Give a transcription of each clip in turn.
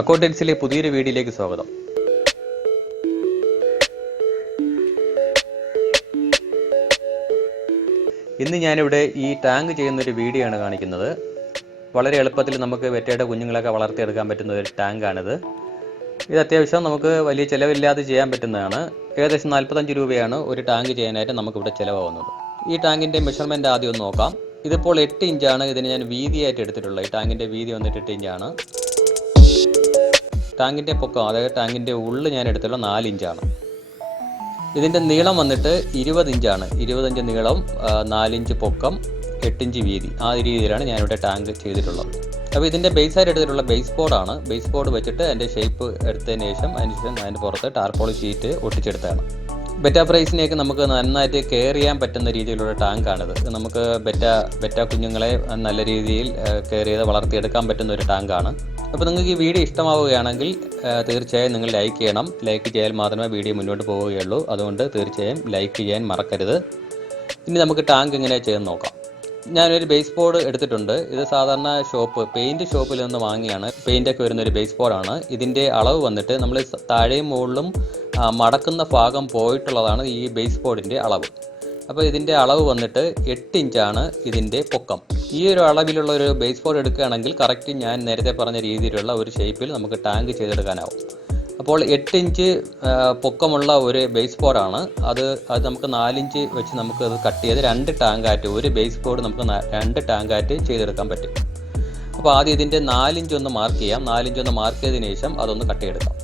അക്കൗണ്ടൻസിലെ പുതിയൊരു വീഡിയോയിലേക്ക് സ്വാഗതം. ഇന്ന് ഞാനിവിടെ ഈ ടാങ്ക് ചെയ്യുന്നൊരു വീഡിയോ ആണ് കാണിക്കുന്നത്. വളരെ എളുപ്പത്തിൽ നമുക്ക് വെറ്റയുടെ കുഞ്ഞുങ്ങളൊക്കെ വളർത്തിയെടുക്കാൻ പറ്റുന്ന ഒരു ടാങ്കാണിത്. ഇത് അത്യാവശ്യം നമുക്ക് വലിയ ചിലവില്ലാതെ ചെയ്യാൻ പറ്റുന്നതാണ്. ഏകദേശം 45 രൂപയാണ് ഒരു ടാങ്ക് ചെയ്യാനായിട്ട് നമുക്കിവിടെ ചിലവാകുന്നത്. ഈ ടാങ്കിൻ്റെ മെഷർമെൻറ്റ് ആദ്യം ഒന്ന് നോക്കാം. ഇതിപ്പോൾ 8 ഇഞ്ചാണ് ഇതിന് ഞാൻ വീതിയായിട്ട് എടുത്തിട്ടുള്ളത്. ഈ ടാങ്കിൻ്റെ വീതി വന്നിട്ട് 8 ഇഞ്ചാണ്. ടാങ്കിൻ്റെ പൊക്കം, അതായത് ടാങ്കിൻ്റെ ഉള്ളിൽ ഞാൻ എടുത്തുള്ള 4 ഇഞ്ചാണ്. ഇതിൻ്റെ നീളം വന്നിട്ട് 20 ഇഞ്ചാണ്. 20 ഇഞ്ച് നീളം, 4 ഇഞ്ച് പൊക്കം, 8 ഇഞ്ച് വീതി. ആ രീതിയിലാണ് ഞാനിവിടെ ടാങ്ക് ചെയ്തിട്ടുള്ളത്. അപ്പോൾ ഇതിൻ്റെ ബേസായിട്ട് എടുത്തിട്ടുള്ള ബേസ് ബോർഡാണ്. ബേസ് ബോർഡ് വെച്ചിട്ട് അതിൻ്റെ ഷേപ്പ് എടുത്തതിന് ശേഷം അതിൻ്റെ പുറത്ത് ടാർപോളി ഷീറ്റ് ഒട്ടിച്ചെടുത്താണ്. ബെറ്റ പ്രൈസിനെയൊക്കെ നമുക്ക് നന്നായിട്ട് കെയർ ചെയ്യാൻ പറ്റുന്ന രീതിയിലുള്ള ടാങ്കാണിത്. നമുക്ക് ബെറ്റ കുഞ്ഞുങ്ങളെ നല്ല രീതിയിൽ കെയർ ചെയ്ത് വളർത്തിയെടുക്കാൻ പറ്റുന്ന ഒരു ടാങ്കാണ്. അപ്പോൾ നിങ്ങൾക്ക് ഈ വീഡിയോ ഇഷ്ടമാവുകയാണെങ്കിൽ തീർച്ചയായും നിങ്ങൾ ലൈക്ക് ചെയ്യണം. ലൈക്ക് ചെയ്താൽ മാത്രമേ വീഡിയോ മുന്നോട്ട് പോവുകയുള്ളൂ. അതുകൊണ്ട് തീർച്ചയായും ലൈക്ക് ചെയ്യാൻ മറക്കരുത്. ഇനി നമുക്ക് ടാങ്ക് എങ്ങനെ ചെയ്തെന്ന് നോക്കാം. ഞാനൊരു ബേസ് ബോർഡ് എടുത്തിട്ടുണ്ട്. ഇത് സാധാരണ പെയിൻറ്റ് ഷോപ്പിൽ നിന്ന് വാങ്ങിയാണ്. പെയിൻ്റൊക്കെ വരുന്നൊരു ബേസ് ബോർഡാണ്. ഇതിൻ്റെ അളവ് വന്നിട്ട് നമ്മൾ താഴെയും മുകളിലും മടക്കുന്ന ഭാഗം പോയിട്ടുള്ളതാണ് ഈ ബേസ് ബോർഡിൻ്റെ അളവ്. അപ്പോൾ ഇതിൻ്റെ അളവ് വന്നിട്ട് 8 ഇഞ്ചാണ് ഇതിൻ്റെ പൊക്കം. ഈ ഒരു അളവിലുള്ള ഒരു ബേസ് ബോർഡ് എടുക്കുകയാണെങ്കിൽ കറക്റ്റ് ഞാൻ നേരത്തെ പറഞ്ഞ രീതിയിലുള്ള ഒരു ഷേപ്പിൽ നമുക്ക് ടാങ്ക് ചെയ്തെടുക്കാനാവും. അപ്പോൾ 8 ഇഞ്ച് പൊക്കമുള്ള ഒരു ബേസ് ബോർഡാണ്. അത് നമുക്ക് 4 ഇഞ്ച് വെച്ച് നമുക്കത് കട്ട് ചെയ്ത് 2 ടാങ്കായിട്ട്, ഒരു ബേസ് ബോർഡ് നമുക്ക് 2 ടാങ്കായിട്ട് ചെയ്തെടുക്കാൻ പറ്റും. അപ്പോൾ ആദ്യം ഇതിൻ്റെ 4 ഇഞ്ച് ഒന്ന് മാർക്ക് ചെയ്യാം. 4 ഇഞ്ച് ഒന്ന് മാർക്ക് ചെയ്തതിന് ശേഷം അതൊന്ന് കട്ട് ചെയ്തെടുക്കാം.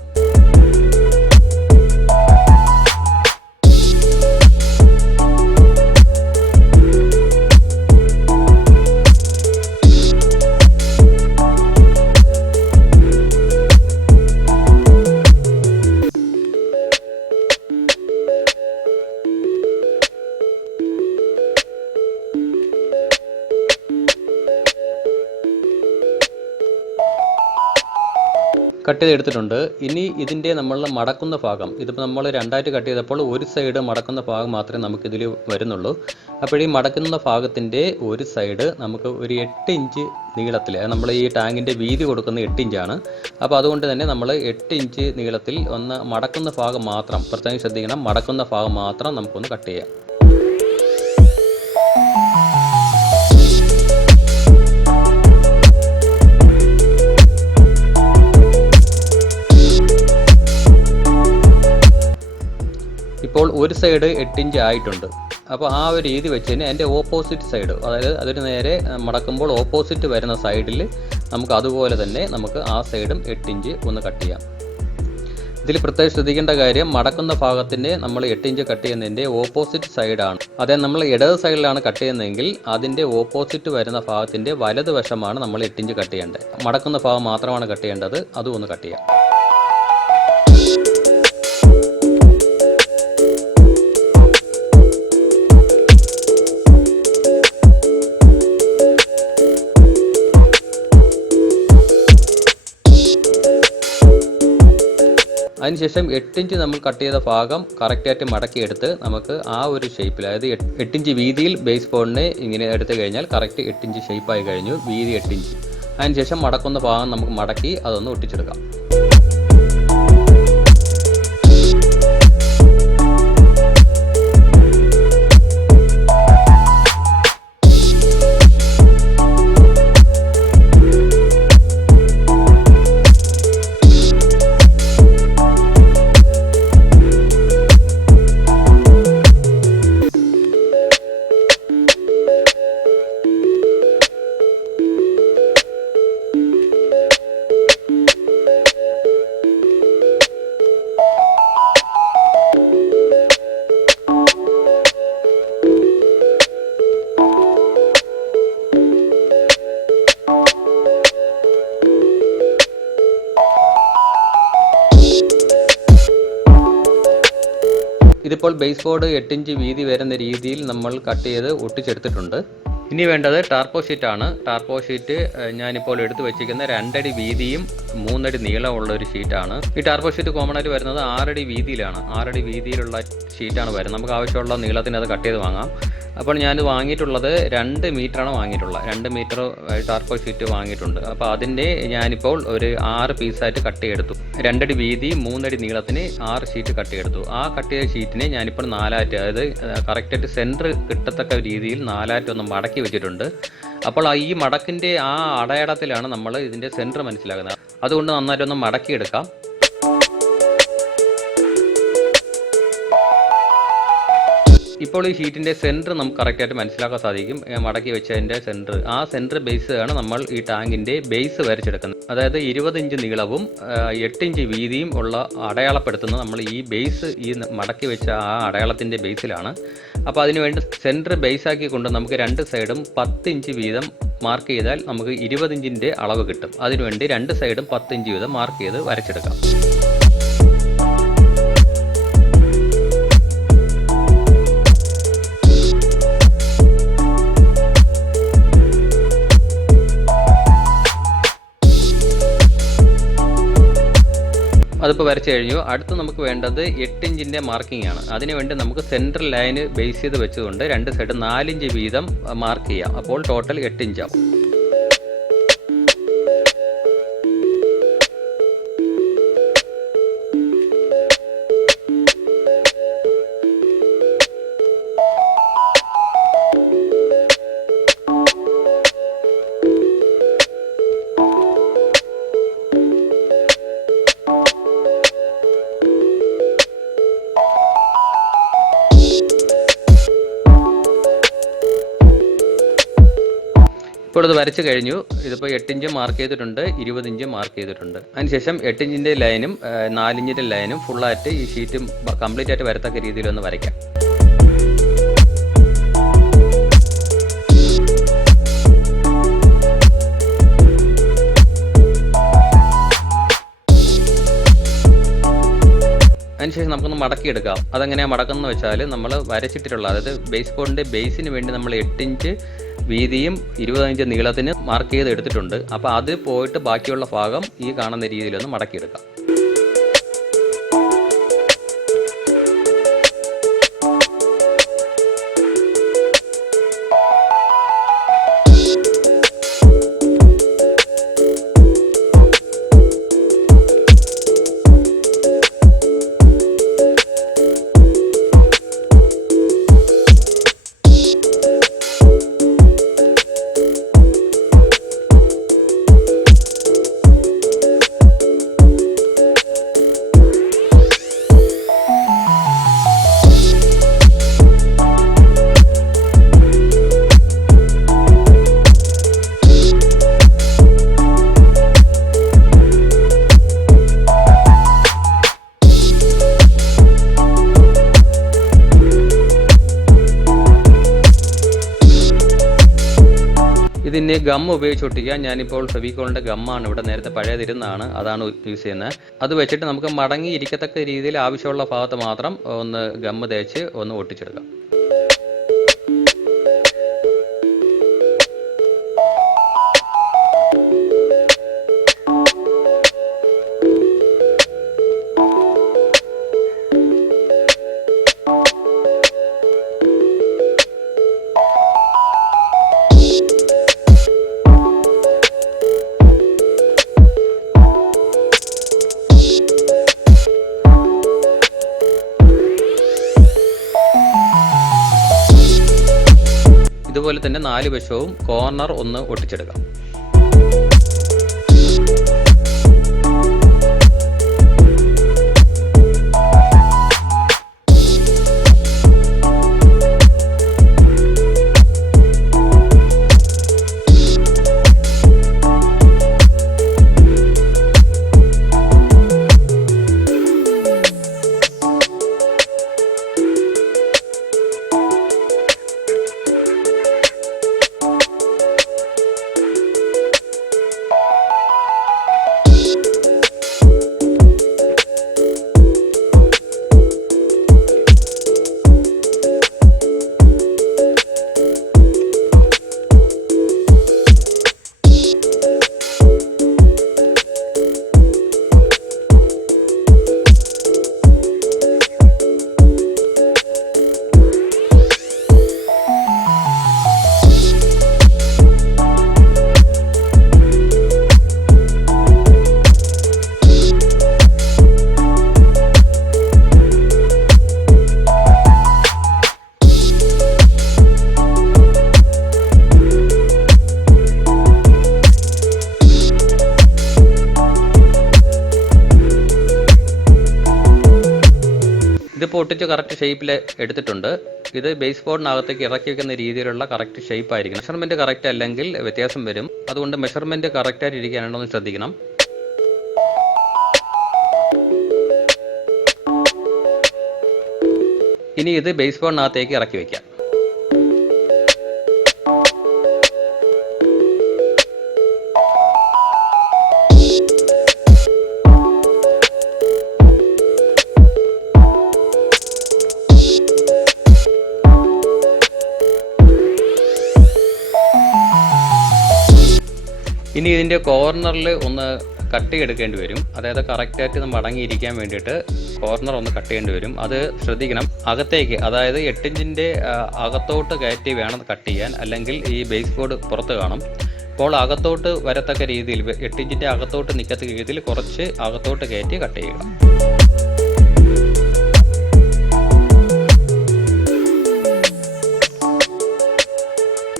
കട്ട് ചെയ്തെടുത്തിട്ടുണ്ട്. ഇനി ഇതിൻ്റെ നമ്മൾ മടക്കുന്ന ഭാഗം, ഇതിപ്പോൾ നമ്മൾ 2ആയിട്ട് കട്ട് ചെയ്തപ്പോൾ ഒരു സൈഡ് മടക്കുന്ന ഭാഗം മാത്രമേ നമുക്കിതിൽ വരുന്നുള്ളൂ. അപ്പോൾ ഈ മടക്കുന്ന ഭാഗത്തിൻ്റെ ഒരു സൈഡ് നമുക്ക് ഒരു 8 ഇഞ്ച് നീളത്തിൽ, നമ്മൾ ഈ ടാങ്കിൻ്റെ വീതി കൊടുക്കുന്ന 8 ഇഞ്ചാണ്. അപ്പോൾ അതുകൊണ്ട് തന്നെ നമ്മൾ 8 ഇഞ്ച് നീളത്തിൽ ഒന്ന് മടക്കുന്ന ഭാഗം മാത്രം, പ്രത്യേകം ശ്രദ്ധിക്കണം, മടക്കുന്ന ഭാഗം മാത്രം നമുക്കൊന്ന് കട്ട് ചെയ്യാം. ഇപ്പോൾ ഒരു സൈഡ് 8 ഇഞ്ച് ആയിട്ടുണ്ട്. അപ്പോൾ ആ ഒരു രീതി വെച്ച് തന്നെ അതിൻ്റെ ഓപ്പോസിറ്റ് സൈഡ്, അതായത് അതിന് നേരെ മടക്കുമ്പോൾ ഓപ്പോസിറ്റ് വരുന്ന സൈഡിൽ നമുക്ക് അതുപോലെ തന്നെ നമുക്ക് ആ സൈഡും 8 ഇഞ്ച് ഒന്ന് കട്ട് ചെയ്യാം. ഇതിൽ പ്രത്യേകം ശ്രദ്ധിക്കേണ്ട കാര്യം, മടക്കുന്ന ഭാഗത്തിൻ്റെ നമ്മൾ 8 ഇഞ്ച് കട്ട് ചെയ്യുന്നതിൻ്റെ ഓപ്പോസിറ്റ് സൈഡാണ്. അതായത് നമ്മൾ ഇടത് സൈഡിലാണ് കട്ട് ചെയ്യുന്നതെങ്കിൽ അതിൻ്റെ ഓപ്പോസിറ്റ് വരുന്ന ഭാഗത്തിൻ്റെ വലതുവശമാണ് നമ്മൾ 8 ഇഞ്ച് കട്ട് ചെയ്യേണ്ടത്. മടക്കുന്ന ഭാഗം മാത്രമാണ് കട്ട് ചെയ്യേണ്ടത്. അതും ഒന്ന് കട്ട് ചെയ്യാം. അതിനുശേഷം 8 ഇഞ്ച് നമ്മൾ കട്ട് ചെയ്ത ഭാഗം കറക്റ്റായിട്ട് മടക്കിയെടുത്ത് നമുക്ക് ആ ഒരു ഷേപ്പിൽ, അതായത് 8 ഇഞ്ച് വീതിയിൽ ബേസ് ബോർഡിനെ ഇങ്ങനെ എടുത്തു കഴിഞ്ഞാൽ കറക്റ്റ് 8 ഇഞ്ച് ഷേപ്പായി കഴിഞ്ഞു. വീതി 8 ഇഞ്ച്. അതിനുശേഷം മടക്കുന്ന ഭാഗം നമുക്ക് മടക്കി അതൊന്ന് ഒട്ടിച്ചെടുക്കാം. ഇതിപ്പോൾ ബേസ് ബോർഡ് 8 ഇഞ്ച് വീതി വരുന്ന രീതിയിൽ നമ്മൾ കട്ട് ചെയ്ത് ഒട്ടിച്ചെടുത്തിട്ടുണ്ട്. ഇനി വേണ്ടത് ടാർപോ ഷീറ്റാണ്. ടാർപോ ഷീറ്റ് ഞാനിപ്പോൾ എടുത്തു വെച്ചിരിക്കുന്ന 2 അടി വീതിയും 3 അടി നീളമുള്ള ഒരു ഷീറ്റാണ്. ഈ ടാർപോ ഷീറ്റ് കോമൺ ആയിട്ട് വരുന്നത് 6 അടി വീതിയിലാണ്. 6 അടി വീതിയിലുള്ള ഷീറ്റാണ് വരുന്നത്. നമുക്ക് ആവശ്യമുള്ള നീളത്തിന് അത് കട്ട് ചെയ്ത് വാങ്ങാം. അപ്പോൾ ഞാൻ വാങ്ങിയിട്ടുള്ളത് 2 മീറ്ററാണ് വാങ്ങിയിട്ടുള്ളത്. 2 മീറ്റർ ടാർക്കോൾ ഷീറ്റ് വാങ്ങിയിട്ടുണ്ട്. അപ്പോൾ അതിൻ്റെ ഞാനിപ്പോൾ ഒരു 6 പീസായിട്ട് കട്ട് ചെയ്തെടുത്തു. 2 അടി വീതി 3 അടി നീളത്തിന് 6 ഷീറ്റ് കട്ട് ചെയ്തെടുത്തു. ആ കട്ട് ചെയ്ത ഷീറ്റിനെ ഞാനിപ്പോൾ 4ആയിട്ട്, അതായത് കറക്റ്റായിട്ട് സെൻറ്റർ കിട്ടത്തക്ക രീതിയിൽ 4ആയിട്ട് ഒന്ന് മടക്കി വെച്ചിട്ടുണ്ട്. അപ്പോൾ ഈ മടക്കിൻ്റെ ആ അടയാളത്തിലാണ് നമ്മൾ ഇതിൻ്റെ സെൻറ്റർ മനസ്സിലാക്കുന്നത്. അതുകൊണ്ട് നന്നായിട്ടൊന്ന് മടക്കിയെടുക്കാം. ഇപ്പോൾ ഈ ഷീറ്റിൻ്റെ സെൻറ്റർ നമുക്ക് കറക്റ്റായിട്ട് മനസ്സിലാക്കാൻ സാധിക്കും. മടക്കി വെച്ചതിൻ്റെ സെൻറ്റർ, ആ സെൻറ്റർ ബേസ് ആണ് നമ്മൾ ഈ ടാങ്കിൻ്റെ ബേസ് വരച്ചെടുക്കുന്നത്. അതായത് 20 ഇഞ്ച് നീളവും 8 ഇഞ്ച് വീതിയും ഉള്ള അടയാളപ്പെടുത്തുന്നത് നമ്മൾ ഈ ബേസ്, ഈ മടക്കി വെച്ച ആ അടയാളത്തിൻ്റെ ബേസിലാണ്. അപ്പോൾ അതിനുവേണ്ടി സെൻറ്റർ ബേസാക്കി കൊണ്ട് നമുക്ക് 2 സൈഡും 10 ഇഞ്ച് വീതം മാർക്ക് ചെയ്താൽ നമുക്ക് 20 ഇഞ്ചിൻ്റെ അളവ് കിട്ടും. അതിനുവേണ്ടി 2 സൈഡും 10 ഇഞ്ച് വീതം മാർക്ക് ചെയ്ത് വരച്ചെടുക്കാം. അതിപ്പോൾ വരച്ച് കഴിഞ്ഞു. അടുത്ത് നമുക്ക് വേണ്ടത് 8 ഇഞ്ചിൻ്റെ മാർക്കിംഗ് ആണ്. അതിനുവേണ്ടി നമുക്ക് സെൻട്രൽ ലൈന് ബേസ് ചെയ്ത് വെച്ചുകൊണ്ട് 2 സൈഡ് 4 ഇഞ്ച് വീതം മാർക്ക് ചെയ്യാം. അപ്പോൾ ടോട്ടൽ 8 ഇഞ്ചാവും. ഇപ്പോൾ ഇത് വരച്ച് കഴിഞ്ഞു. ഇതിപ്പോൾ 8 ഇഞ്ച് മാർക്ക് ചെയ്തിട്ടുണ്ട്, 20 ഇഞ്ച് മാർക്ക് ചെയ്തിട്ടുണ്ട്. അതിനുശേഷം 8 ഇഞ്ചിൻ്റെ ലൈനും 4 ഇഞ്ചിൻ്റെ ലൈനും ഫുള്ളായിട്ട് ഈ ഷീറ്റും കംപ്ലീറ്റ് ആയിട്ട് വരത്തക്ക രീതിയിലൊന്ന് വരയ്ക്കാം. അതിനുശേഷം നമുക്കൊന്ന് മടക്കിയെടുക്കാം. അതെങ്ങനെയാണ് മടക്കുന്നത് വെച്ചാൽ, നമ്മൾ വരച്ചിട്ടുള്ള, അതായത് ബേസ് ബോർഡിൻ്റെ ബേസിന് വേണ്ടി നമ്മൾ 8 ഇഞ്ച് വീതിയും 20 ഇഞ്ച് നീളത്തിന് മാർക്ക് ചെയ്ത് എടുത്തിട്ടുണ്ട്. അപ്പോൾ അത് പോയിട്ട് ബാക്കിയുള്ള ഭാഗം ഈ കാണുന്ന രീതിയിലൊന്ന് മടക്കിയെടുക്കാം. ഇതിന് ഗം ഉപയോഗിച്ച് ഒട്ടിക്കാൻ ഞാനിപ്പോൾ ഫെവിക്കോളിൻ്റെ ഗമ്മാണ് ഇവിടെ നേരത്തെ പഴയതിരുന്നാണ്, അതാണ് യൂസ് ചെയ്യുന്നത്. അത് വെച്ചിട്ട് നമുക്ക് മടങ്ങി ഇരിക്കത്തക്ക രീതിയിൽ ആവശ്യമുള്ള ഭാഗത്ത് മാത്രം ഒന്ന് ഗമ്മ് തേച്ച് ഒന്ന് ഒട്ടിച്ചെടുക്കാം. ഇതുപോലെ തന്നെ 4 വശവും കോർണർ ഒന്ന് ഒട്ടിച്ചെടുക്കാം. ഒട്ടിച്ച് കറക്റ്റ് ഷേപ്പിൽ എടുത്തിട്ടുണ്ട്. ഇത് ബേസ് ബോർഡിനകത്തേക്ക് ഇറക്കി വെക്കുന്ന രീതിയിലുള്ള കറക്റ്റ് ഷേപ്പ് ആയിരിക്കണം. മെഷർമെൻറ്റ് കറക്റ്റ് അല്ലെങ്കിൽ വ്യത്യാസം വരും. അതുകൊണ്ട് മെഷർമെൻറ്റ് കറക്റ്റായിട്ട് ഇരിക്കാനുണ്ടോ എന്ന് ശ്രദ്ധിക്കണം. ഇനി ഇത് ബേസ് ബോർഡിനകത്തേക്ക് ഇറക്കി വയ്ക്കാം. ഇനി ഇതിൻ്റെ കോർണറിൽ ഒന്ന് കട്ട് ചെയ്തെടുക്കേണ്ടി വരും. അതായത് കറക്റ്റായിട്ട് മടങ്ങിയിരിക്കാൻ വേണ്ടിയിട്ട് കോർണർ ഒന്ന് കട്ട് ചെയ്യേണ്ടി വരും. അത് ശ്രദ്ധിക്കണം. അകത്തേക്ക്, അതായത് 8 ഇഞ്ചിൻ്റെ അകത്തോട്ട് കയറ്റി വേണം കട്ട് ചെയ്യാൻ, അല്ലെങ്കിൽ ഈ ബേസ് ബോർഡ് പുറത്ത് കാണും. അപ്പോൾ അകത്തോട്ട് വരത്തക്ക രീതിയിൽ 8 ഇഞ്ചിൻ്റെ അകത്തോട്ട് നിൽക്കത്തക്ക രീതിയിൽ കുറച്ച് അകത്തോട്ട് കയറ്റി കട്ട് ചെയ്യുക.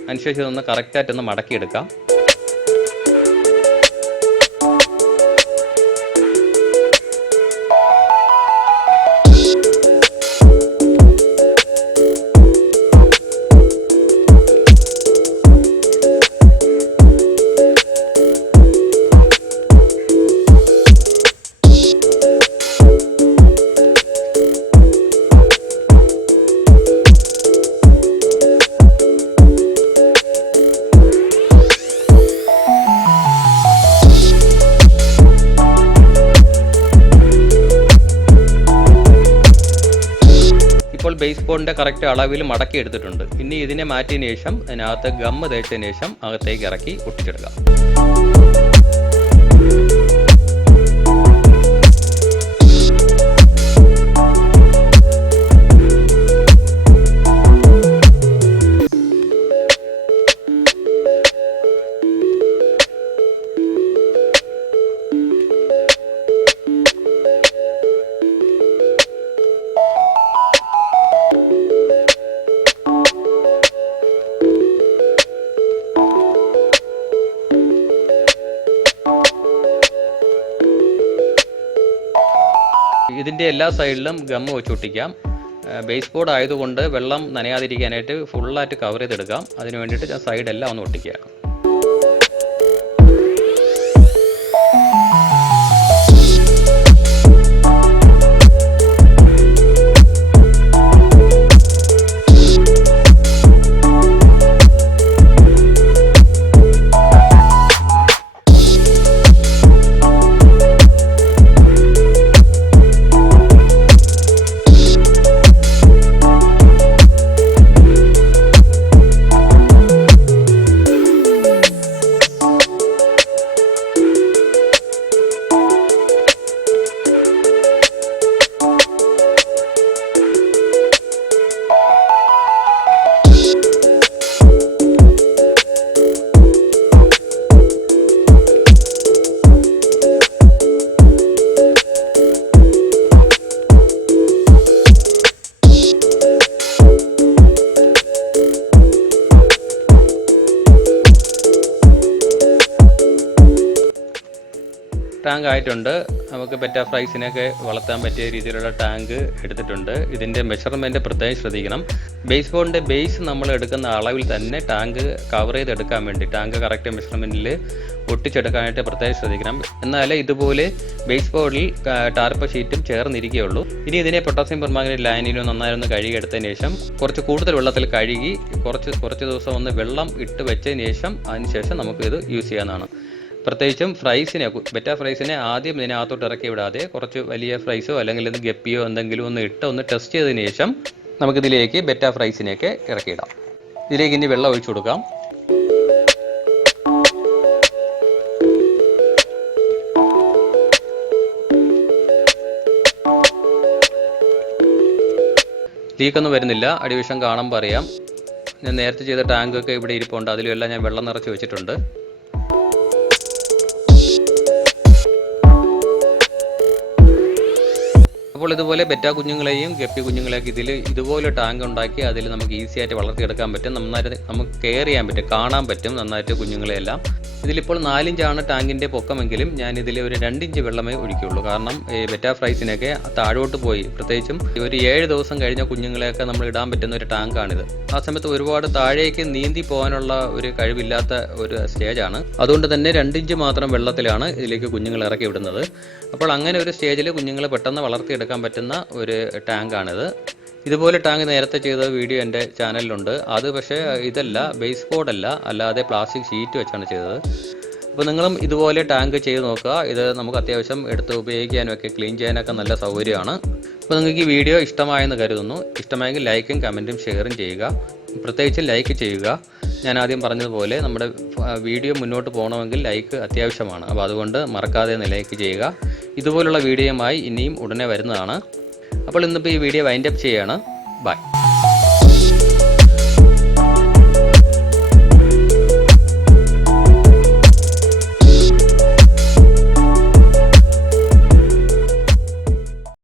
അതിനുശേഷം ഇതൊന്ന് കറക്റ്റായിട്ടൊന്ന് മടക്കിയെടുക്കാം. ഇപ്പോൾ ബേസ് ബോർഡിൻ്റെ കറക്റ്റ് അളവിൽ മടക്കി എടുത്തിട്ടുണ്ട്. ഇനി ഇതിനെ മാറ്റിയതിന് ശേഷം അതിനകത്ത് ഗമ്മ് തേച്ചതിന് ശേഷം അകത്തേക്ക് ഇറക്കി ഒട്ടിച്ചെടുക്കാം. ഇതിൻ്റെ എല്ലാ സൈഡിലും ഗമ്മ് വെച്ച് ഒട്ടിക്കാം. ബേസ് ബോർഡ് ആയതുകൊണ്ട് വെള്ളം നനയാതിരിക്കാനായിട്ട് ഫുള്ളായിട്ട് കവർ ചെയ്തെടുക്കാം. അതിന് വേണ്ടിയിട്ട് ഞാൻ സൈഡെല്ലാം ഒന്ന് ഒട്ടിക്കാം. ടാങ്ക് ആയിട്ടുണ്ട്. നമുക്ക് ബെറ്റാ ഫ്രൈസിനെയൊക്കെ വളർത്താൻ പറ്റിയ രീതിയിലുള്ള ടാങ്ക് എടുത്തിട്ടുണ്ട്. ഇതിൻ്റെ മെഷർമെൻറ്റ് പ്രത്യേകം ശ്രദ്ധിക്കണം. ബേസ് ബോർഡിൻ്റെ ബേസ് നമ്മൾ എടുക്കുന്ന അളവിൽ തന്നെ ടാങ്ക് കവർ ചെയ്തെടുക്കാൻ വേണ്ടി ടാങ്ക് കറക്റ്റ് മെഷർമെൻറ്റിൽ ഒട്ടിച്ചെടുക്കാനായിട്ട് പ്രത്യേകം ശ്രദ്ധിക്കണം. എന്നാലേ ഇതുപോലെ ബേസ് ബോർഡിൽ ടാർപ്പ ഷീറ്റും ചേർന്നിരിക്കുകയുള്ളൂ. ഇനി ഇതിനെ പൊട്ടാസ്യം പെർമാംഗനേറ്റ് ലൈനിലും നന്നായി ഒന്ന് കഴുകിയെടുത്തതിന് ശേഷം കുറച്ച് കൂടുതൽ വെള്ളത്തിൽ കഴുകി കുറച്ച് ദിവസം ഒന്ന് വെള്ളം ഇട്ട് വെച്ചതിന് ശേഷം അതിനുശേഷം നമുക്ക് ഇത് യൂസ് ചെയ്യാവുന്നതാണ്. പ്രത്യേകിച്ചും ഫ്രൈസിനെ, ബെറ്റാ ഫ്രൈസിനെ ആദ്യം ഇതിനകത്തോട്ട് ഇറക്കി വിടാതെ കുറച്ച് വലിയ ഫ്രൈസോ അല്ലെങ്കിൽ ഇത് ഗപ്പിയോ എന്തെങ്കിലും ഒന്ന് ഇട്ട് ഒന്ന് ടെസ്റ്റ് ചെയ്തതിന് ശേഷം നമുക്കിതിലേക്ക് ബെറ്റാ ഫ്രൈസിനെയൊക്കെ ഇറക്കിയിടാം. ഇതിലേക്ക് ഇനി വെള്ളം ഒഴിച്ചു കൊടുക്കാം. ലീക്കൊന്നും വരുന്നില്ല. അടിവശം കാണുമ്പോൾ അറിയാം. ഞാൻ നേരത്തെ ചെയ്ത ടാങ്കൊക്കെ ഇവിടെ ഇരിപ്പുണ്ട്. അതിലും എല്ലാം ഞാൻ വെള്ളം നിറച്ച് വെച്ചിട്ടുണ്ട്. അപ്പോൾ ഇതുപോലെ ബെറ്റാ കുഞ്ഞുങ്ങളെയും ഗപ്പി കുഞ്ഞുങ്ങളെയൊക്കെ ഇതുപോലെ ടാങ്ക് ഉണ്ടാക്കി അതിൽ നമുക്ക് ഈസി ആയിട്ട് വളർത്തിയെടുക്കാൻ പറ്റും. നന്നായിട്ട് നമുക്ക് കെയർ ചെയ്യാൻ പറ്റും, കാണാൻ പറ്റും നന്നായിട്ട് കുഞ്ഞുങ്ങളെയെല്ലാം. ഇതിലിപ്പോൾ 4 ഇഞ്ചാണ് ടാങ്കിൻ്റെ പൊക്കമെങ്കിലും ഞാൻ ഇതിൽ ഒരു 2 ഇഞ്ച് വെള്ളമേ ഒഴിക്കുകയുള്ളൂ. കാരണം ഈ ബെറ്റാ ഫ്രൈസിനൊക്കെ താഴോട്ട് പോയി, പ്രത്യേകിച്ചും ഒരു 7 ദിവസം കഴിഞ്ഞ കുഞ്ഞുങ്ങളെയൊക്കെ നമ്മൾ ഇടാൻ പറ്റുന്ന ഒരു ടാങ്കാണിത്. ആ സമയത്ത് ഒരുപാട് താഴേക്ക് നീന്തി പോകാനുള്ള ഒരു കഴിവില്ലാത്ത ഒരു സ്റ്റേജാണ്. അതുകൊണ്ട് തന്നെ 2 ഇഞ്ച് മാത്രം വെള്ളത്തിലാണ് ഇതിലേക്ക് കുഞ്ഞുങ്ങൾ ഇറക്കി വിടുന്നത്. അപ്പോൾ അങ്ങനെ ഒരു സ്റ്റേജിൽ കുഞ്ഞുങ്ങളെ പെട്ടെന്ന് വളർത്തിയെടുക്കാൻ പറ്റുന്ന ഒരു ടാങ്കാണിത്. ഇതുപോലെ ടാങ്ക് നേരത്തെ ചെയ്ത വീഡിയോ എൻ്റെ ചാനലിലുണ്ട്. അത് പക്ഷേ ഇതല്ല, ബേസ് ബോർഡല്ല, അല്ലാതെ പ്ലാസ്റ്റിക് ഷീറ്റ് വെച്ചാണ് ചെയ്തത്. അപ്പോൾ നിങ്ങളും ഇതുപോലെ ടാങ്ക് ചെയ്ത് നോക്കുക. ഇത് നമുക്ക് അത്യാവശ്യം എടുത്ത് ഉപയോഗിക്കാനും ഒക്കെ ക്ലീൻ ചെയ്യാനൊക്കെ നല്ല സൗകര്യമാണ്. അപ്പോൾ നിങ്ങൾക്ക് ഈ വീഡിയോ ഇഷ്ടമായെന്ന് കരുതുന്നു. ഇഷ്ടമായെങ്കിൽ ലൈക്കും കമൻറ്റും ഷെയറും ചെയ്യുക. പ്രത്യേകിച്ച് ലൈക്ക് ചെയ്യുക. ഞാൻ ആദ്യം പറഞ്ഞതുപോലെ നമ്മുടെ വീഡിയോ മുന്നോട്ട് പോകണമെങ്കിൽ ലൈക്ക് അത്യാവശ്യമാണ്. അപ്പോൾ അതുകൊണ്ട് മറക്കാതെ ലൈക്ക് ചെയ്യുക. ഇതുപോലുള്ള വീഡിയോയുമായി ഇനിയും ഉടനെ വരുന്നതാണ്. അപ്പോൾ ഇന്നിപ്പോൾ ഈ വീഡിയോ വൈൻഡപ്പ് ചെയ്യുകയാണ്. ബൈ.